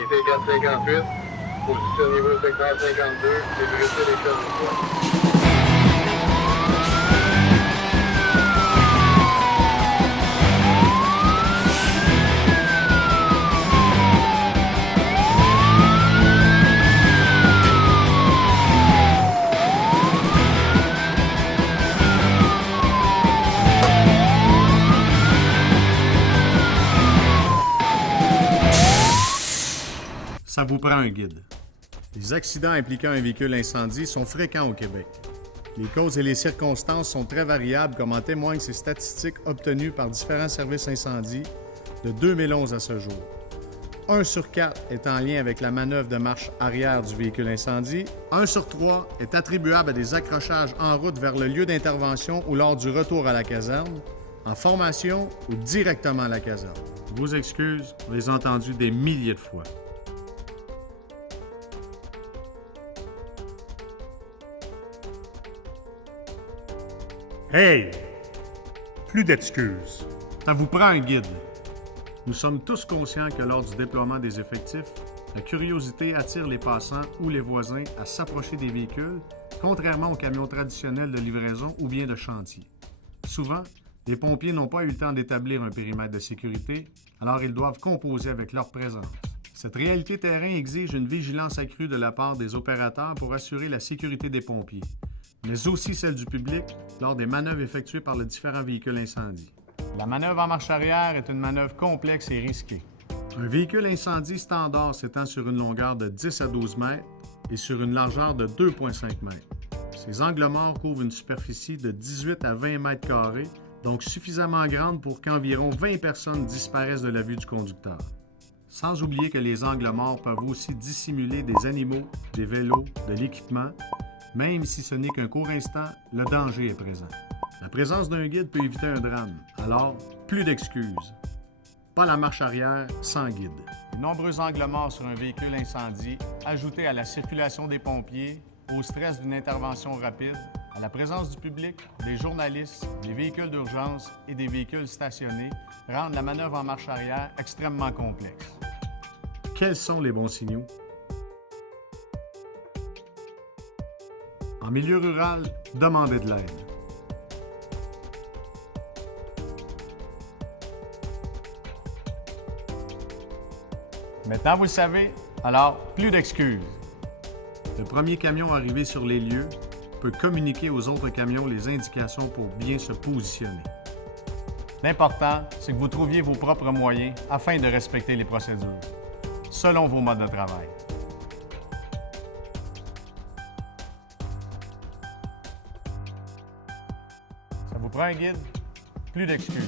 unité 458, positionnez-vous au secteur 52, sécurité des choses. Ça vous prend un guide. Les accidents impliquant un véhicule incendie sont fréquents au Québec. Les causes et les circonstances sont très variables, comme en témoignent ces statistiques obtenues par différents services incendies de 2011 à ce jour. 1 sur 4 est en lien avec la manœuvre de marche arrière du véhicule incendie. 1 sur 3 est attribuable à des accrochages en route vers le lieu d'intervention ou lors du retour à la caserne, en formation ou directement à la caserne. Vos excuses, on les a entendues des milliers de fois. Hey! Plus d'excuses. Ça vous prend un guide. Nous sommes tous conscients que lors du déploiement des effectifs, la curiosité attire les passants ou les voisins à s'approcher des véhicules, contrairement aux camions traditionnels de livraison ou bien de chantier. Souvent, les pompiers n'ont pas eu le temps d'établir un périmètre de sécurité, alors ils doivent composer avec leur présence. Cette réalité terrain exige une vigilance accrue de la part des opérateurs pour assurer la sécurité des pompiers, mais aussi celle du public lors des manœuvres effectuées par les différents véhicules incendies. La manœuvre en marche arrière est une manœuvre complexe et risquée. Un véhicule incendie standard s'étend sur une longueur de 10 à 12 mètres et sur une largeur de 2,5 mètres. Ces angles morts couvrent une superficie de 18 à 20 mètres carrés, donc suffisamment grande pour qu'environ 20 personnes disparaissent de la vue du conducteur. Sans oublier que les angles morts peuvent aussi dissimuler des animaux, des vélos, de l'équipement. Même si ce n'est qu'un court instant, le danger est présent. La présence d'un guide peut éviter un drame, alors plus d'excuses. Pas la marche arrière sans guide. Les nombreux angles morts sur un véhicule incendie, ajoutés à la circulation des pompiers, au stress d'une intervention rapide, à la présence du public, des journalistes, des véhicules d'urgence et des véhicules stationnés, rendent la manœuvre en marche arrière extrêmement complexe. Quels sont les bons signaux? En milieu rural, demandez de l'aide. Maintenant, vous le savez, alors plus d'excuses. Le premier camion arrivé sur les lieux peut communiquer aux autres camions les indications pour bien se positionner. L'important, c'est que vous trouviez vos propres moyens afin de respecter les procédures, selon vos modes de travail. Ça vous prend un guide? Plus d'excuses.